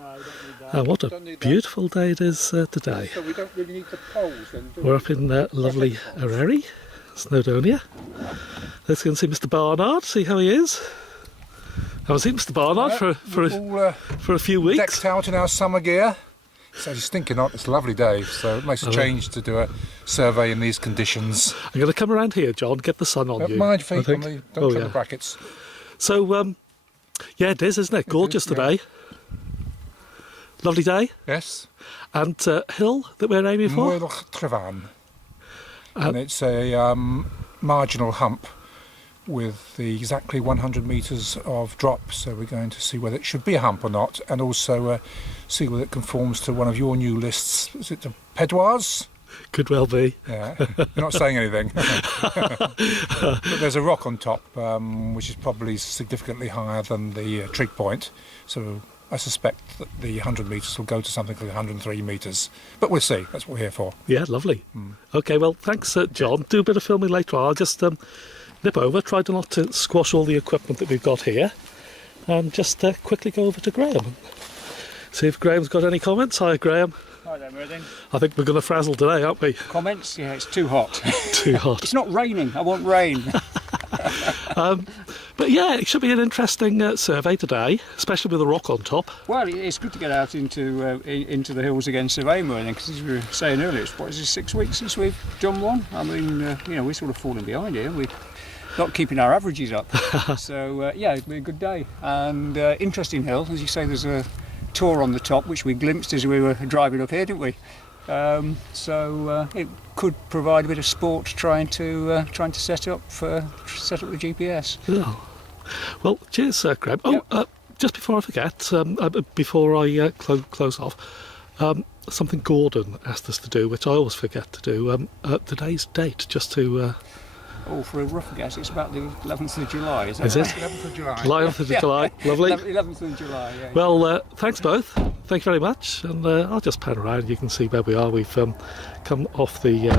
No, we don't need that. And what a beautiful day it is today. So we don't really need the poles then, do we? We're up in lovely Eryri, Snowdonia. Let's go and see Mr. Barnard, see how he is. Haven't seen Mr. Barnard for a few weeks. Decked out in our summer gear. So it's stinking hot, it's a lovely day, so it makes a change to do a survey in these conditions. I'm going to come around here, John, get the sun on you. Mind your feet on the, don't turn the brackets. So, yeah, it is, isn't it? Gorgeous today. Lovely day. Yes. And hill that we're aiming for? Moel Tryfan. And it's a marginal hump with the exactly 100 metres of drop, so we're going to see whether it should be a hump or not, and also see whether it conforms to one of your new lists. Is it the Pedroires? Could well be. Yeah, you're not saying anything. But there's a rock on top, which is probably significantly higher than the trig point, so I suspect that the 100 metres will go to something like 103 metres. But we'll see, that's what we're here for. Yeah, lovely. OK, well, thanks, John. Do a bit of filming later on. I'll just nip over, try not to squash all the equipment that we've got here, and just quickly go over to Graham. See if Graham's got any comments. Hi, Graham. Hi there, Merlin. I think we're going to frazzle today, aren't we? Comments? Yeah, it's too hot. Too hot. It's not raining, I want rain. But yeah, it should be an interesting survey today, especially with the rock on top. Well, it's good to get out into the hills again surveying, Merlin, because as we were saying earlier, it's 6 weeks since we've done one. I mean, you know, we're sort of falling behind here. We're not keeping our averages up. So yeah, it'll be a good day. And interesting hill, as you say, there's a tour on the top, which we glimpsed as we were driving up here, didn't we? So it could provide a bit of sport trying to set up the GPS. Oh. Well, cheers, Graham. Yep. Oh, just before I forget, before I close off, something Gordon asked us to do, which I always forget to do. Today's date, just to. Oh, for a rough guess, it's about the 11th of July, is that Is it? 11th of July. 11th of July, lovely. 11th of July, yeah. Well, thanks both. Thank you very much. And I'll just pan around. You can see where we are. We've come off the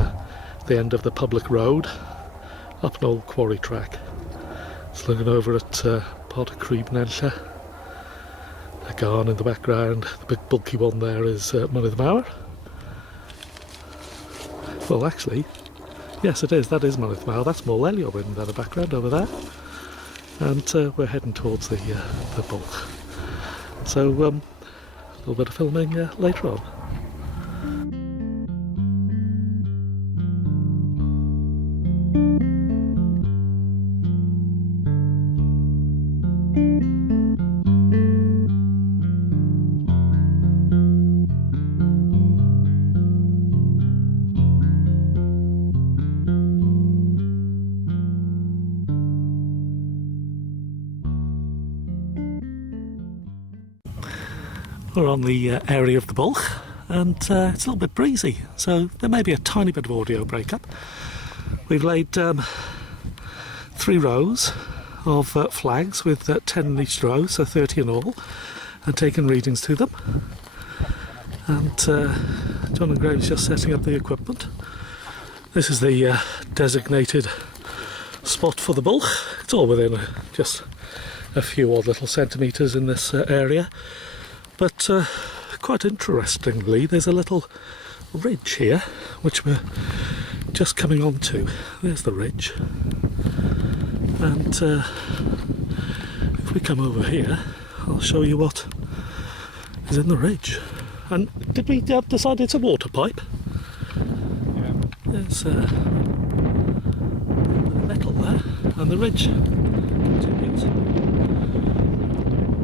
end of the public road, up an old quarry track. It's looking over at part of Dyffryn Nantlle. A garn in the background. The big bulky one there is Moel. Well, actually, yes, it is. That is Moel. That's Moel you're in the background over there. And we're heading towards the bulk. So, a little bit of filming later on. We're on the area of the bulk, and it's a little bit breezy, so there may be a tiny bit of audio breakup. We've laid 3 rows of flags with 10 in each row, so 30 in all, and taken readings to them. And John and Graham's just setting up the equipment. This is the designated spot for the bulk. It's all within just a few odd little centimetres in this area. But quite interestingly, there's a little ridge here, which we're just coming on to. There's the ridge. And if we come over here, I'll show you what is in the ridge. And did we decide it's a water pipe? Yeah. There's metal there, and the ridge continues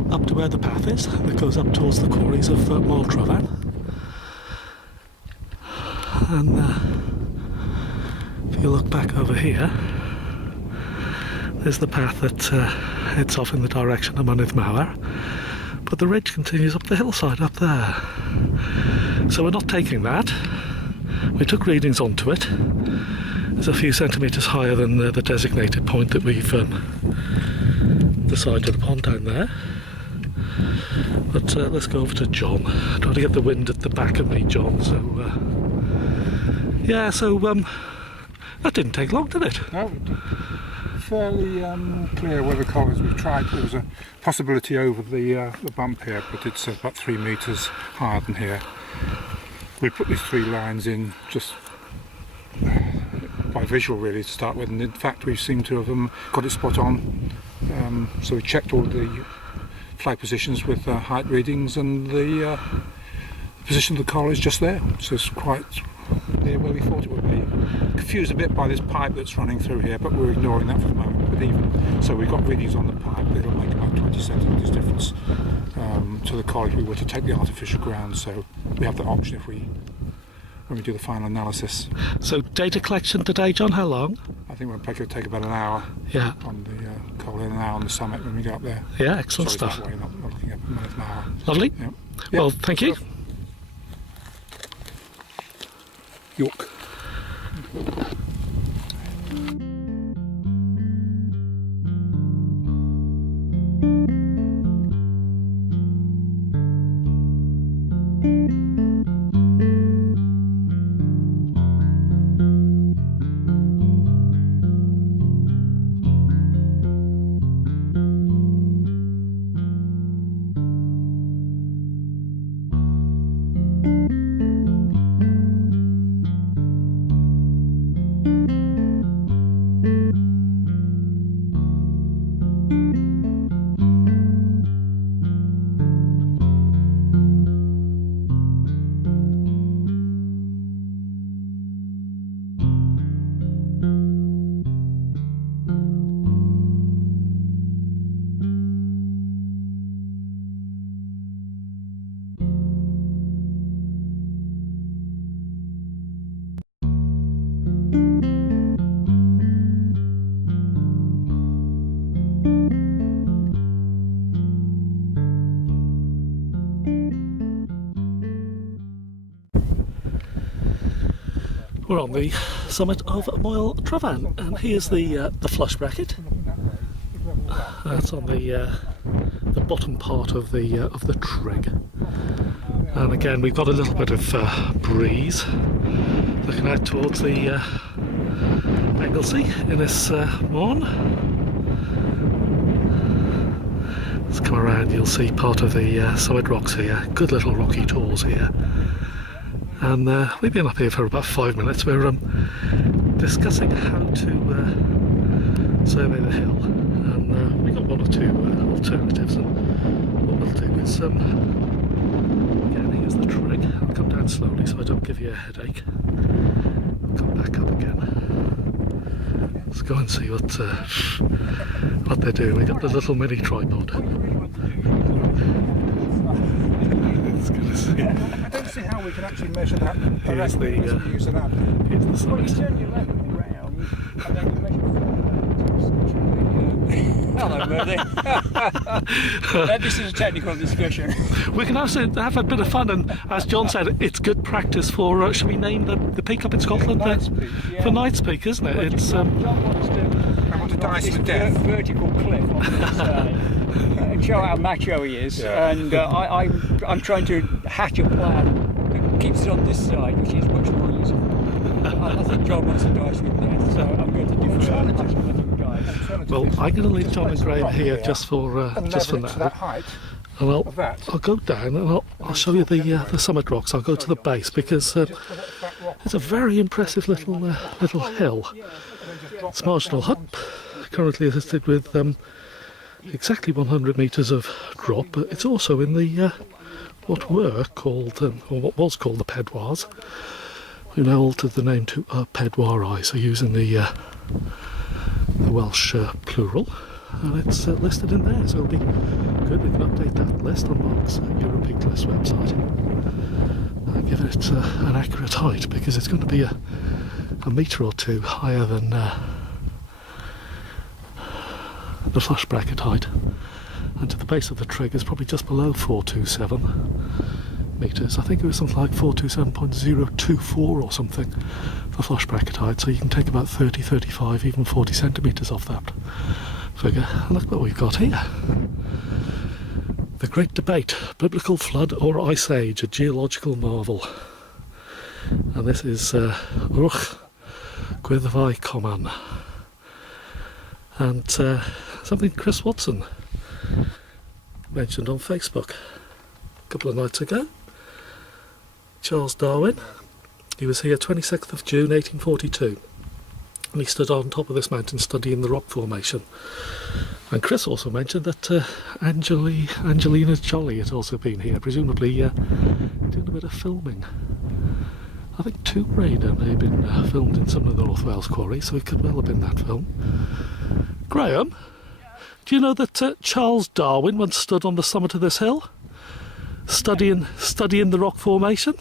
up to where the path is, that goes up towards the quarries of Moel Tryfan. And if you look back over here, there's the path that heads off in the direction of Moel, but the ridge continues up the hillside up there. So we're not taking that. We took readings onto it. It's a few centimetres higher than the designated point that we've decided upon down there. But let's go over to John. Try to get the wind at the back of me, John. So yeah, so that didn't take long, did it? No, fairly clear where the collars. We've tried. There was a possibility over the bump here, but it's about 3 metres higher than here. We put these 3 lines in just by visual, really, to start with, and in fact we seem to have got it spot on. So we checked all the flag positions with height readings, and the position of the collar is just there. So it's quite near where we thought it would be. Confused a bit by this pipe that's running through here, but we're ignoring that for the moment. But even so, we've got readings on the pipe that'll make about 20 centimetres difference to the collar if we were to take the artificial ground. So we have the option when we do the final analysis. So data collection today, John, how long? I think we'll probably take about an hour on the collar and an hour on the summit when we get up there. Yeah, excellent Sorry, stuff. That way, not looking at minutes an hour. Lovely. Yep. Well, thank you. York. We're on the summit of Moel Tryfan, and here's the flush bracket. That's on the bottom part of the trig. And again, we've got a little bit of breeze looking out towards the Anglesey in this morn. Let's come around. You'll see part of the summit rocks here. Good little rocky tors here. And we've been up here for about 5 minutes. We're discussing how to survey the hill, and we've got 1 or 2 alternatives. And what we'll do is, again, here's the trig. I'll come down slowly so I don't give you a headache. I'll come back up again. Let's go and see what they're doing. We've got the little mini tripod. I don't see how we can actually measure that. Here's the use an app. Here's the summit. Well, you turn your level round and then you measure Hello, Murdy. This is a technical discussion. We can also have a bit of fun, and as John said, it's good practice for, should we name the peak up in Scotland? Knight's Peak, yeah. For Knight's Peak, isn't it? Well, it's John wants to I want to dice this to death. vertical cliff on the side and show how macho he is. Yeah. And I'm trying to hatch a plan that keeps it on this side, which is much more useful. I think John wants to dice with death, so I'm going to defer and let him dice. well, I'm going to leave John and Graham here just for And just for level it to that now, height and of that. I'll go down and I'll show you the summit rocks. I'll go to the base because it's a very impressive little hill. It's marginal HuMP, currently assisted with exactly 100 metres of drop, but it's also in the what were called, or what was called the Pedwars. We've now altered the name to Pedwari, so using the Welsh plural, and it's listed in there, so it'll be good. We can update that list on Mark's European list website and give it an accurate height, because it's going to be a metre or 2 higher than the flush bracket height, and to the base of the trig is probably just below 427 metres. I think it was something like 427.024 or something for flush bracket height, so you can take about 30, 35, even 40 centimetres off that figure. And look what we've got here. The great debate, biblical flood or ice age, a geological marvel. And this is Reclassify Common. And something Chris Watson mentioned on Facebook a couple of nights ago. Charles Darwin, he was here 26th of June 1842, and he stood on top of this mountain studying the rock formation. And Chris also mentioned that Angelina Jolie had also been here, presumably doing a bit of filming. I think Tomb Raider may have been filmed in some of the North Wales quarries, so it could well have been that film. Graham, do you know that Charles Darwin once stood on the summit of this hill, studying the rock formation?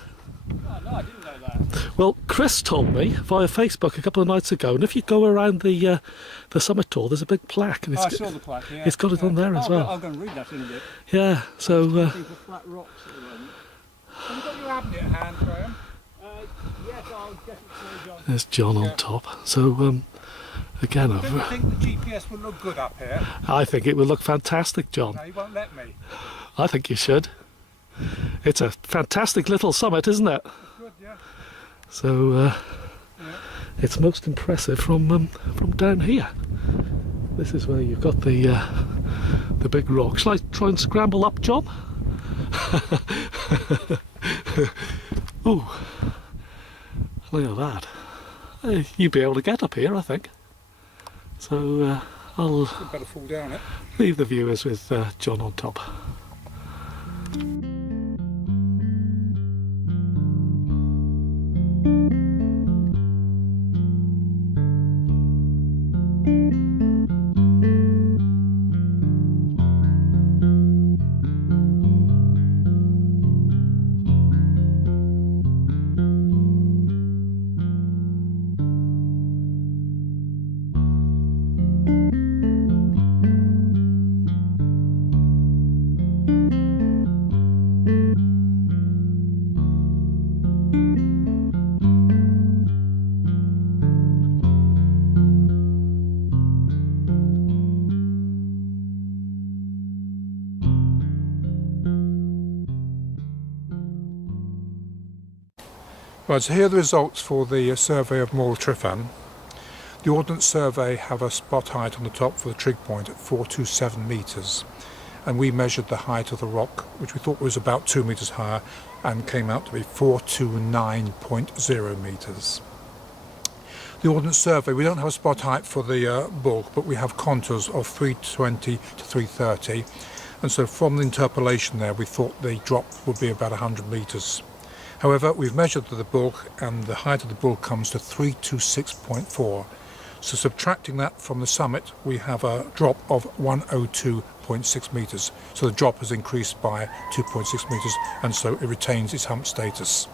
Oh, no, I didn't know that. Well, Chris told me via Facebook a couple of nights ago, and if you go around the summit tour, there's a big plaque, and I saw the plaque, yeah. it's got it on there as well. I'll go and read that in a bit. Yeah, so Looking for flat rocks at the moment. Have you got your abney at hand, Graham? Yes, I'll get it for John. there's John on top. So again, I don't think the GPS will look good up here. I think it will look fantastic, John. No, you won't let me. I think you should. It's a fantastic little summit, isn't it? Good, yeah. So it's most impressive from down here. This is where you've got the big rock. Shall I try and scramble up, John? Ooh, look at that. You'd be able to get up here, I think. So I'll You'd better fall down it. leave the viewers with John on top. Right, so here are the results for the survey of Moel Tryfan. The Ordnance Survey have a spot height on the top for the trig point at 427 metres, and we measured the height of the rock, which we thought was about 2 metres higher, and came out to be 429.0 metres. The Ordnance Survey, we don't have a spot height for the bulk, but we have contours of 320 to 330, and so from the interpolation there we thought the drop would be about 100 metres. However, we've measured the bulk, and the height of the bulk comes to 326.4. So subtracting that from the summit, we have a drop of 102.6 metres. So the drop has increased by 2.6 metres, and so it retains its hump status.